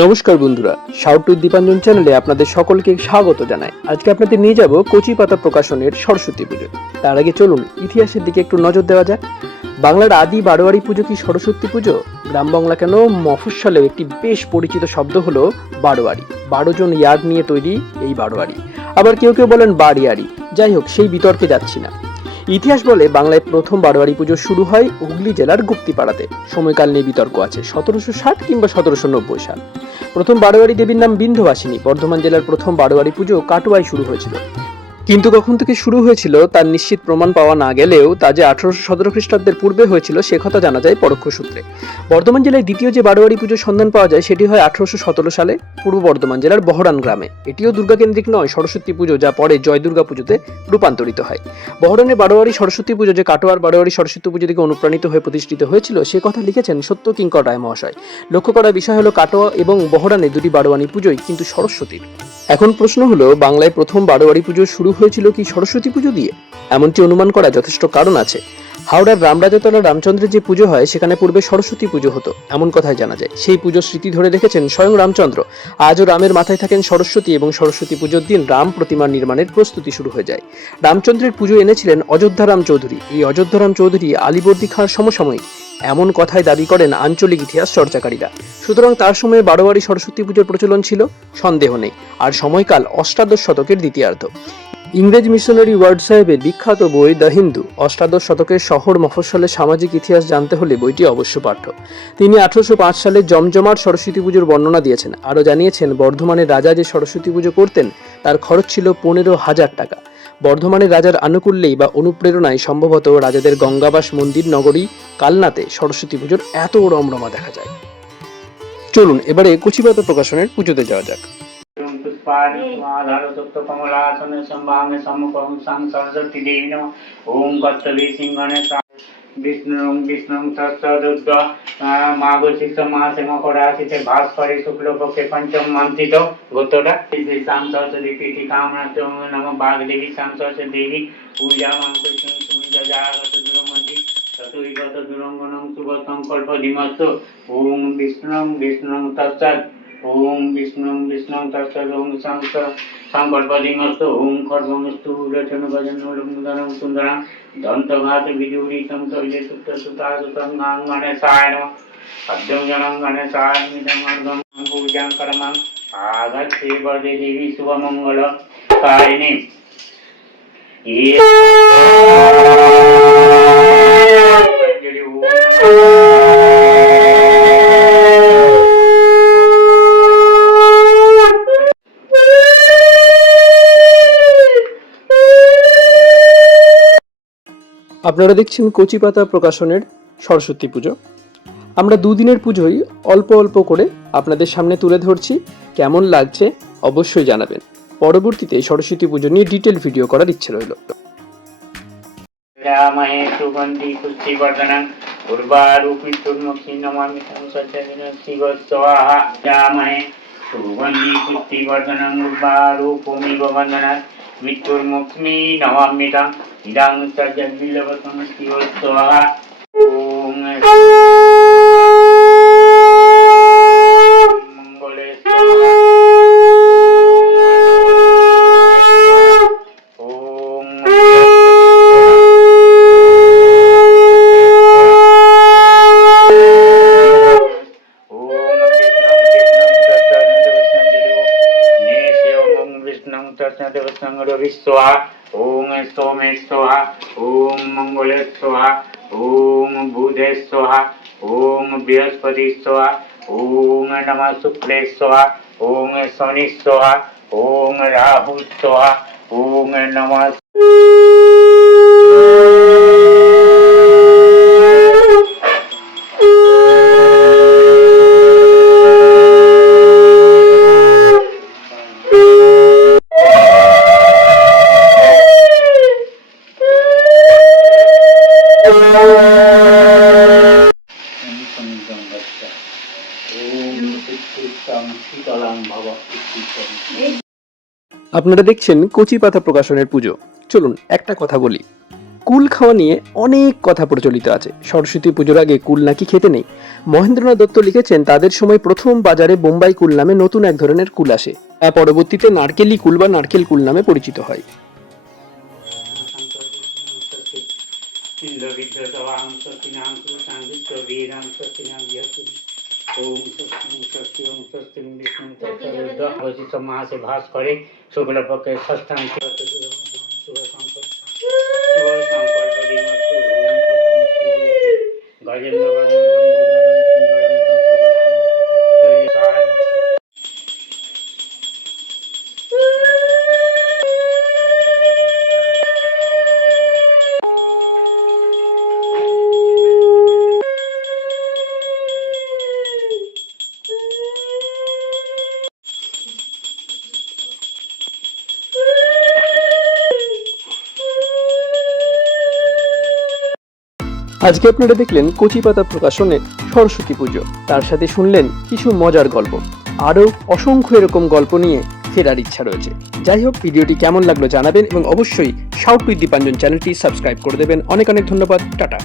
নমস্কার বন্ধুরা শাউট দীপাঞ্জন চ্যানেলে আপনাদের সকলকে স্বাগত জানাই। আজকে আপনাদের নিয়ে যাব কচি পাতা প্রকাশনের সরস্বতী পুজো। তার আগে চলুন ইতিহাসের দিকে একটু নজর দেওয়া যাক। বাংলার আদি বারোয়ারি পুজো কি সরস্বতী পুজো? গ্রাম বাংলা কেন মফস্বলেও একটি বেশ পরিচিত শব্দ হলো বারোয়ারি। বারো জন ইয়ার্ড নিয়ে তৈরি এই বারোয়ারি। আবার কেউ কেউ বলেন বাড়িয়ারি। যাই হোক, সেই বিতর্কে যাচ্ছি না। ইতিহাস বলে বাংলায় প্রথম বারোয়ারি পুজো শুরু হয় হুগলি জেলার গুপ্তিপাড়াতে। সময়কাল নিয়ে বিতর্ক আছে সতেরোশো ষাট কিংবা সতেরোশো নব্বই সাল। প্রথম বারোয়ারি দেবীর নাম বিন্ধবাসিনী বর্ধমান জেলার প্রথম বারোয়ারি পুজো কাটোয়ায় শুরু হয়েছিল। কিন্তু কখন থেকে শুরু হয়েছিল তার নিশ্চিত প্রমাণ পাওয়া না গেলেও তা যে আঠারোশো সতেরো খ্রিস্টাব্দের পূর্বে হয়েছিল, সে কথা জানা যায় পরোক্ষ সূত্রে। বর্ধমান জেলায় দ্বিতীয় যে বারোয়ারি পুজোর সন্ধান পাওয়া যায়, সেটি হয় আঠারোশো সতেরো সালে পূর্ব বর্ধমান জেলার বহরান গ্রামে। এটিও দুর্গাকেন্দ্রিক নয়, সরস্বতী পুজো, যা পরে জয় দুর্গা পুজোতে রূপান্তরিত হয়। বহরণের বারোয়ারি সরস্বতী পুজো যে কাটোয়ার বারোয়ারি সরস্বতী পুজো থেকে অনুপ্রাণিত হয়ে প্রতিষ্ঠিত হয়েছিল, সে কথা লিখেছেন সত্য কিঙ্কর রায় মহাশয় লক্ষ্য করার বিষয় হলো, কাটোয়া এবং বহরানে দুটি বারোয়ারি পুজোই কিন্তু সরস্বতীর। এখন প্রশ্ন হলো, বাংলায় প্রথম বারোয়ারি পুজো শুরু হয়েছিল কি সরস্বতী পুজো দিয়ে? এমনটি অনুমান করা যথেষ্ট কারণ আছে। হাওড়ার রামরাজতলা রামচন্দ্রের যে পুজো হয়, সেখানে পূর্বে সরস্বতী পুজো হতো, এমন কথাই জানা যায়। সেই পুজোর স্মৃতি ধরে রেখেছেন স্বয়ং রামচন্দ্র। আজও রামের মাথায় থাকেন সরস্বতী এবং সরস্বতী পুজোর দিন রাম প্রতিমার নির্মাণের প্রস্তুতি শুরু হয়ে যায়। রামচন্দ্রের পুজো এনেছিলেন অযোধ্যারাম চৌধুরী। এই অযোধ্যারাম চৌধুরী আলিবর্দী খাঁর সমসাময়িক। এমন কথাই দাবি করেন আঞ্চলিক ইতিহাস চর্চাকারীরা। সুতরাং তার সময়ে বারোয়ারি সরস্বতী পুজোর প্রচলন ছিল, সন্দেহ নেই। আর সময়কাল অষ্টাদশ শতকের দ্বিতীয়ার্ধ। ইংরেজ মিশনারি ওয়ার্ড সাহেবের বিখ্যাত বই দ্য হিন্দু, অষ্টাদশ শতকের শহর মফস্বলের সামাজিক ইতিহাস জানতে হলে বইটি অবশ্য পাঠ্য। তিনি আঠারোশো পাঁচ সালে জমজমাট সরস্বতী পুজোর বর্ণনা দিয়েছেন। আরও জানিয়েছেন, বর্ধমানের রাজা যে সরস্বতী পুজো করতেন, তার খরচ ছিল পনেরো হাজার টাকা। বর্ধমানের রাজার আনুকূল্যেই বা অনুপ্রেরণায় সম্ভবত রাজাদের গঙ্গাবাস মন্দির, নগরী, কালনাতে সরস্বতী পুজোর এত রমরমা দেখা যায়। চলুন, এবারে কুচিপাতা প্রকাশনের পুজোতে যাওয়া যাক। বিষ্ণু বিষ্ণু তৎসদুদ্ধ মাগশিষ্য মাসে মকর রাশিতে শুক্লপক্ষে পঞ্চম মান্তিত গোত্রটা শ্রী শ্যাম সরস্বতী পীঠি কামনা নম বাগদেবী শ্যাম সরস্বতী দেবী পূজা মাং কৃষ্ণ তুমি যজাগত দুরমতি চতুর্গত দুরঙ্গনং শুভ সংকল্প দিমস্তু ওম বিষ্ণু বিষ্ণু তৎসৎ ఓం విష్ణు విష్ణు తత్సోం సంస్థ సంకల్పదిమస్తు ఓం ఖడ్గమస్తు రచన భజనోళముదనం సుందరం దంతఘాత విజూరితం కవిజసుప్త సుతాసుతం నాం గణేశాయ నమ. అద్యం జనం గణేశాయ మిదమర్గం పూజాం కరమం ఆగచ్చే భజే దేవి శుభమంగళ కారిణి. ఏ আপনারা দেখছেন কচিপাতা প্রকাশনের সরস্বতী পুজো। আমরা দুদিনের পুজোই অল্প অল্প করে আপনাদের সামনে তুলে ধরছি। কেমন লাগছে অবশ্যই জানাবেন। পরবর্তীতে সরস্বতী পুজো নিয়ে ডিটেল ভিডিও করার ইচ্ছে রইল। রামায়ে সুগন্ধি পুষ্টিবর্ধনং উর্বারূপী দুর্মুখী নমামি রামায়ে সুগন্ধি মৃত্যুর্মুক্তি নমাম্যতা ইদাং সজ্জিল্লবতম শিবস্তোহা ওম। विश्वा ओम सोमे स्वाहा ओम मंगले स्वाहा ओम बुधे स्वाहा ओम बृहस्पति स्वाहा ओम नमः शुक्ले स्वाहा ओम शनि स्वाहा ओम राहु स्वाहा ओम नमः আপনারা দেখছেন কচি পাতা প্রকাশনের পুজো। চলুন একটা কথা বলি। কুল খাওয়া নিয়ে অনেক কথা প্রচলিত আছে। সরস্বতী পুজোর আগে কুল নাকি খেতে নেই। মহেন্দ্রনাথ দত্ত লিখেছেন, তাদের সময় প্রথম বাজারে বোম্বাই কুল নামে নতুন এক ধরনের কুল আসে। তা পরবর্তীতে নারকেলি কুল বা নারকেল কুল নামে পরিচিত হয়। ইন্দ্রবিদ্যবাং স্বস্তিনাং পুরুষাং বিশ্ববীরাং স্বস্তিনাং বিহস্তি ওম স্বস্তি স্বস্তি ওম স্বস্তি বিষ্ণু তত্ত্বরুদ্র অবশিষ্ট মাসে ভাস আজকে আপনারা দেখলেন কচিপাতা প্রকাশনের সরস্বতী পুজো। তার সাথে শুনলেন কিছু মজার গল্প। আরও অসংখ্য এরকম গল্প নিয়ে ফেরার ইচ্ছা রয়েছে। যাই হোক, ভিডিওটি কেমন লাগল জানাবেন এবং অবশ্যই শাউট উইথ দীপাঞ্জন চ্যানেলটি সাবস্ক্রাইব করে দেবেন। অনেক অনেক ধন্যবাদ। টাটা।